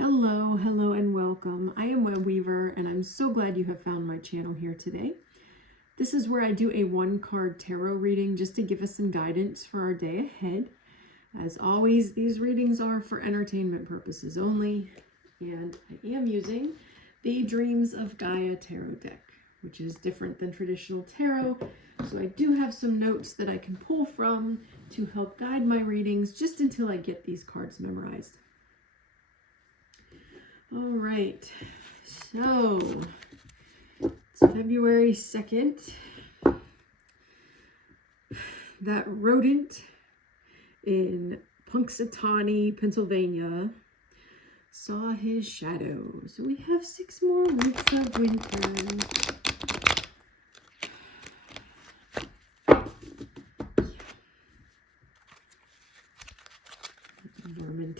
Hello, and welcome. I am Web Weaver, and I'm so glad you have found my channel here today. This is where I do a one-card tarot reading just to give us some guidance for our day ahead. As always, these readings are for entertainment purposes only, and I am using the Dreams of Gaia tarot deck, which is different than traditional tarot. So I do have some notes that I can pull from to help guide my readings just until I get these cards memorized. All right, so it's February 2nd. That rodent in Punxsutawney, Pennsylvania saw his shadow. So we have 6 more weeks of winter. Vermin.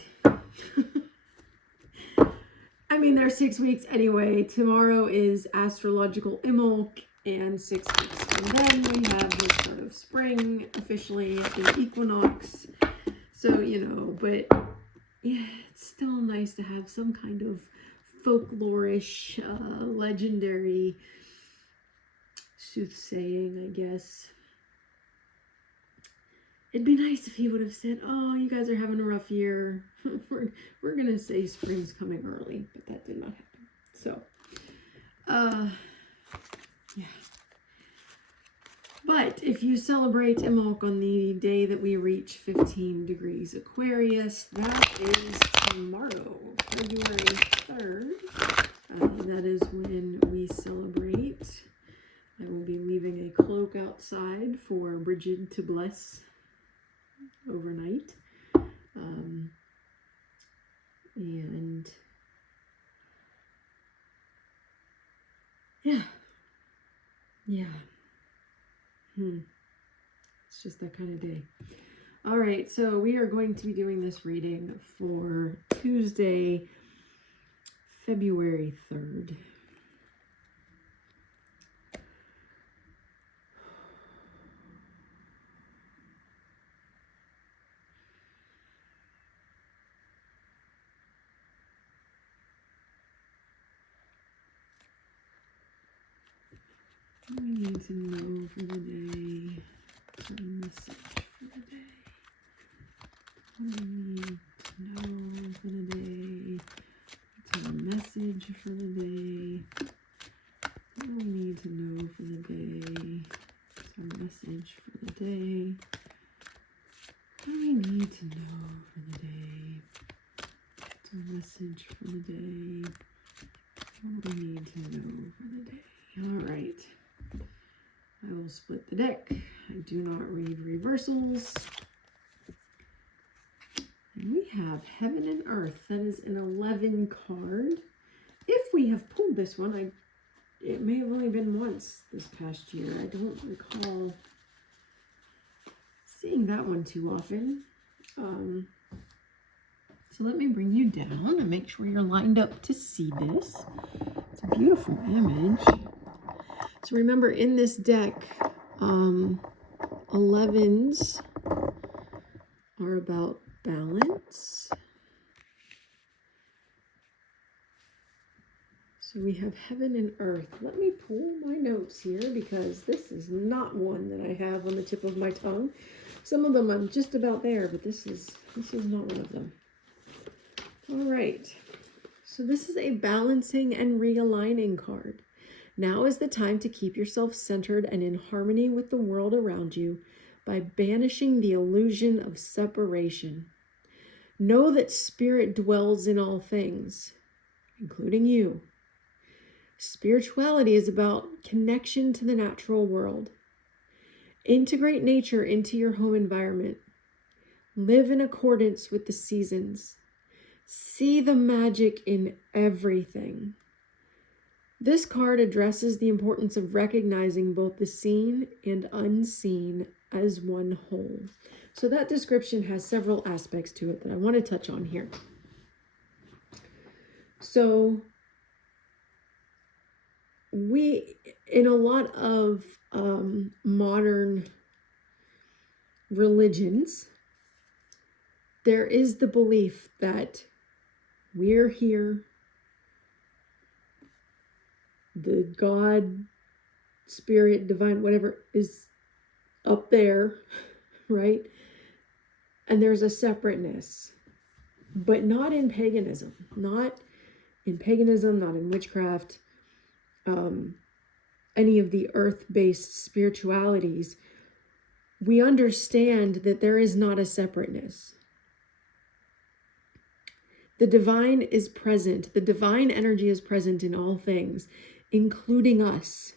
I mean, there's 6 weeks anyway. Tomorrow is astrological Imbolc and 6 weeks. And then we have the start of spring officially at the equinox. So, but yeah, it's still nice to have some kind of folklorish, legendary soothsaying, I guess. It'd be nice if he would have said, oh, you guys are having a rough year. we're going to say spring's coming early, but that did not happen. So, yeah. But if you celebrate Imbolc on the day that we reach 15 degrees Aquarius, that is tomorrow, February 3rd. That is when we celebrate. I will be leaving a cloak outside for Bridget to bless overnight. And yeah. It's just that kind of day. All right, so we are going to be doing this reading for Tuesday, February 3rd. What do we need to know for the day? A message for the day. What do we need to know for the day? What's our message for the day? What do we need to know for the day? What's our message for the day? What do we need to know for the day? What's our message for the day? What do we need to know for the day? All right. I will split the deck. I do not read reversals. And we have Heaven and Earth. That is an 11 card. If we have pulled this one, it may have only been once this past year. I don't recall seeing that one too often. So let me bring you down and make sure you're lined up to see this. It's a beautiful image. So remember, in this deck, 11s are about balance. So we have Heaven and Earth. Let me pull my notes here because this is not one that I have on the tip of my tongue. Some of them I'm just about there, but this is not one of them. All right. So this is a balancing and realigning card. Now is the time to keep yourself centered and in harmony with the world around you by banishing the illusion of separation. Know that spirit dwells in all things, including you. Spirituality is about connection to the natural world. Integrate nature into your home environment. Live in accordance with the seasons. See the magic in everything. This card addresses the importance of recognizing both the seen and unseen as one whole. So that description has several aspects to it that I want to touch on here. So in a lot of modern religions, there is the belief that We're here. The God, spirit, divine, whatever is up there, right? And there's a separateness, but not in paganism, not in witchcraft, any of the earth-based spiritualities. We understand that there is not a separateness. The divine is present. The divine energy is present in all things, including us.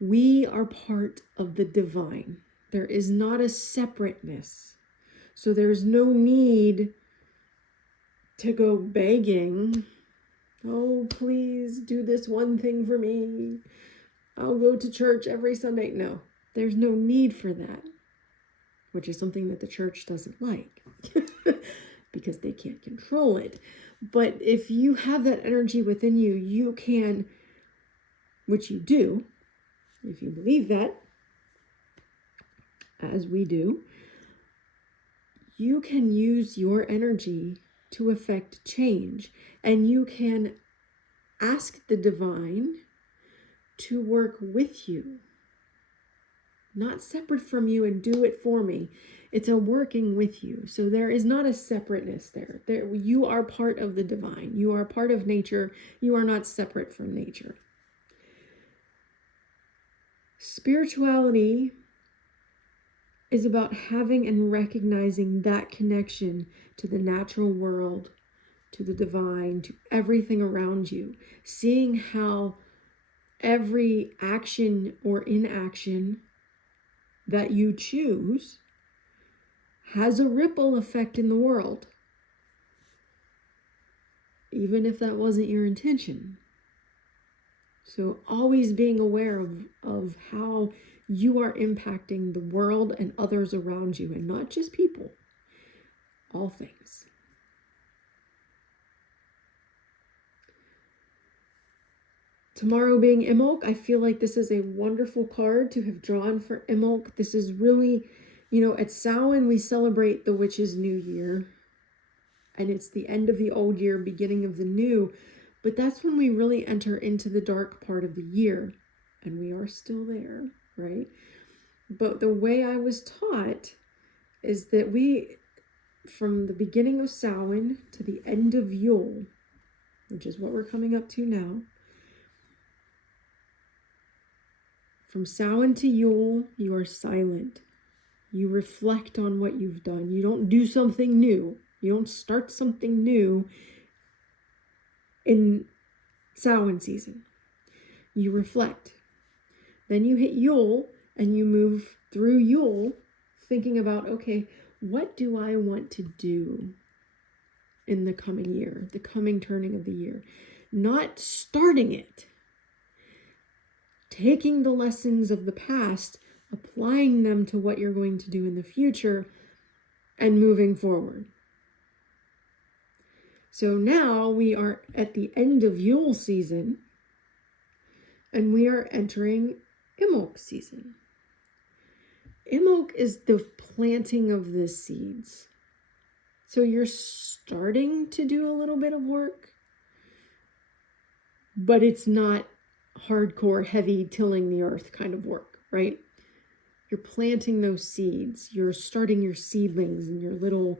We are part of the divine. There is not a separateness. So there's no need to go begging, oh, please do this one thing for me. I'll go to church every Sunday. No, there's no need for that, which is something that the church doesn't like because they can't control it. But if you have that energy within you, you can, which you do, if you believe that, as we do, you can use your energy to affect change, and you can ask the divine to work with you, not separate from you and do it for me. It's a working with you. So there is not a separateness there. You are part of the divine. You are part of nature. You are not separate from nature. Spirituality is about having and recognizing that connection to the natural world, to the divine, to everything around you. Seeing how every action or inaction that you choose has a ripple effect in the world, even if that wasn't your intention. So always being aware of how you are impacting the world and others around you, and not just people, all things. Tomorrow being Imbolc, I feel like this is a wonderful card to have drawn for Imbolc. This is really, at Samhain we celebrate the witch's new year, and it's the end of the old year, beginning of the new, but that's when we really enter into the dark part of the year, and we are still there, right? But the way I was taught is that we, from the beginning of Samhain to the end of Yule, which is what we're coming up to now, from Samhain to Yule, you are silent. You reflect on what you've done. You don't do something new. You don't start something new in Samhain season. You reflect. Then you hit Yule, and you move through Yule thinking about, okay, what do I want to do in the coming year, the coming turning of the year? Not starting it. Taking the lessons of the past, applying them to what you're going to do in the future, and moving forward. So now we are at the end of Yule season, and we are entering Imbolc season. Imbolc is the planting of the seeds. So you're starting to do a little bit of work, but it's not hardcore, heavy tilling the earth kind of work, right? You're planting those seeds. You're starting your seedlings in your little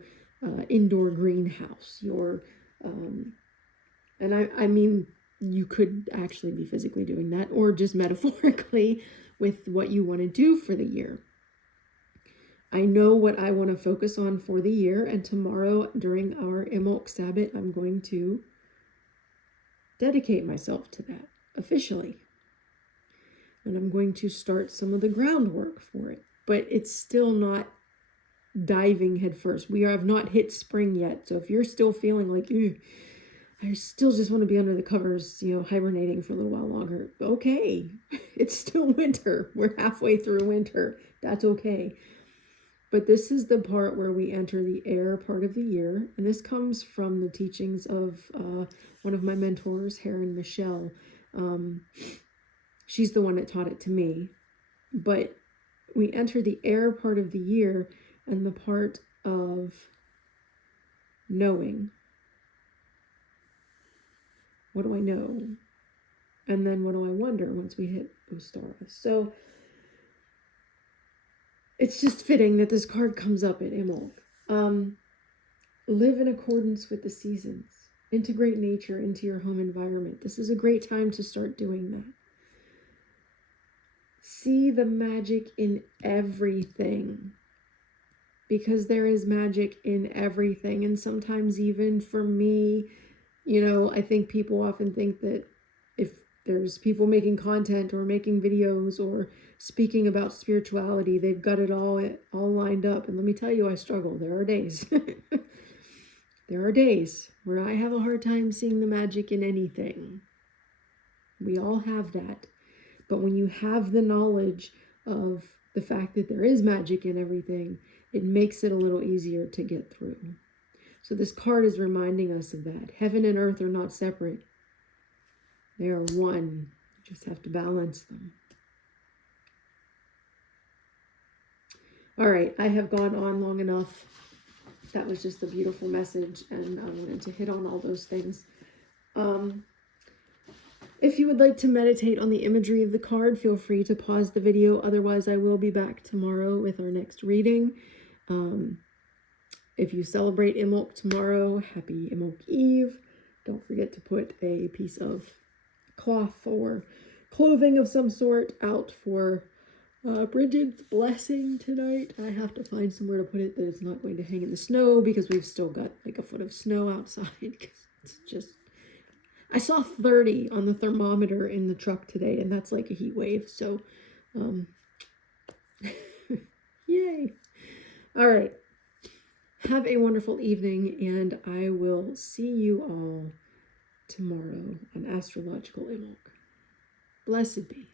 indoor greenhouse. And I mean, you could actually be physically doing that, or just metaphorically with what you want to do for the year. I know what I want to focus on for the year, and tomorrow during our Imbolc Sabbath, I'm going to dedicate myself to that officially. And I'm going to start some of the groundwork for it, but it's still not diving headfirst. We have not hit spring yet. So if you're still feeling like, I still just want to be under the covers, hibernating for a little while longer. Okay, it's still winter. We're halfway through winter. That's okay. But this is the part where we enter the air part of the year. And this comes from the teachings of one of my mentors, Heron Michelle. She's the one that taught it to me. But we enter the air part of the year and the part of knowing. What do I know? And then what do I wonder once we hit Ostara? So it's just fitting that this card comes up at Imbolc. Live in accordance with the seasons. Integrate nature into your home environment. This is a great time to start doing that. See the magic in everything, because there is magic in everything. And sometimes even for me, you know, I think people often think that if there's people making content or making videos or speaking about spirituality, they've got it all lined up. And let me tell you, I struggle. There are days. There are days where I have a hard time seeing the magic in anything. We all have that. But when you have the knowledge of the fact that there is magic in everything, it makes it a little easier to get through. So this card is reminding us of that. Heaven and earth are not separate. They are one. You just have to balance them. All right, I have gone on long enough. That was just a beautiful message, and I wanted to hit on all those things. If you would like to meditate on the imagery of the card, feel free to pause the video. Otherwise, I will be back tomorrow with our next reading. If you celebrate Imbolc tomorrow, happy Imbolc Eve. Don't forget to put a piece of cloth or clothing of some sort out for Bridget's blessing tonight. I have to find somewhere to put it that it's not going to hang in the snow, because we've still got like a foot of snow outside. It's just, I saw 30 on the thermometer in the truck today, and that's like a heat wave. So, yay. All right. Have a wonderful evening, and I will see you all tomorrow on Astrological Imbolc. Blessed be.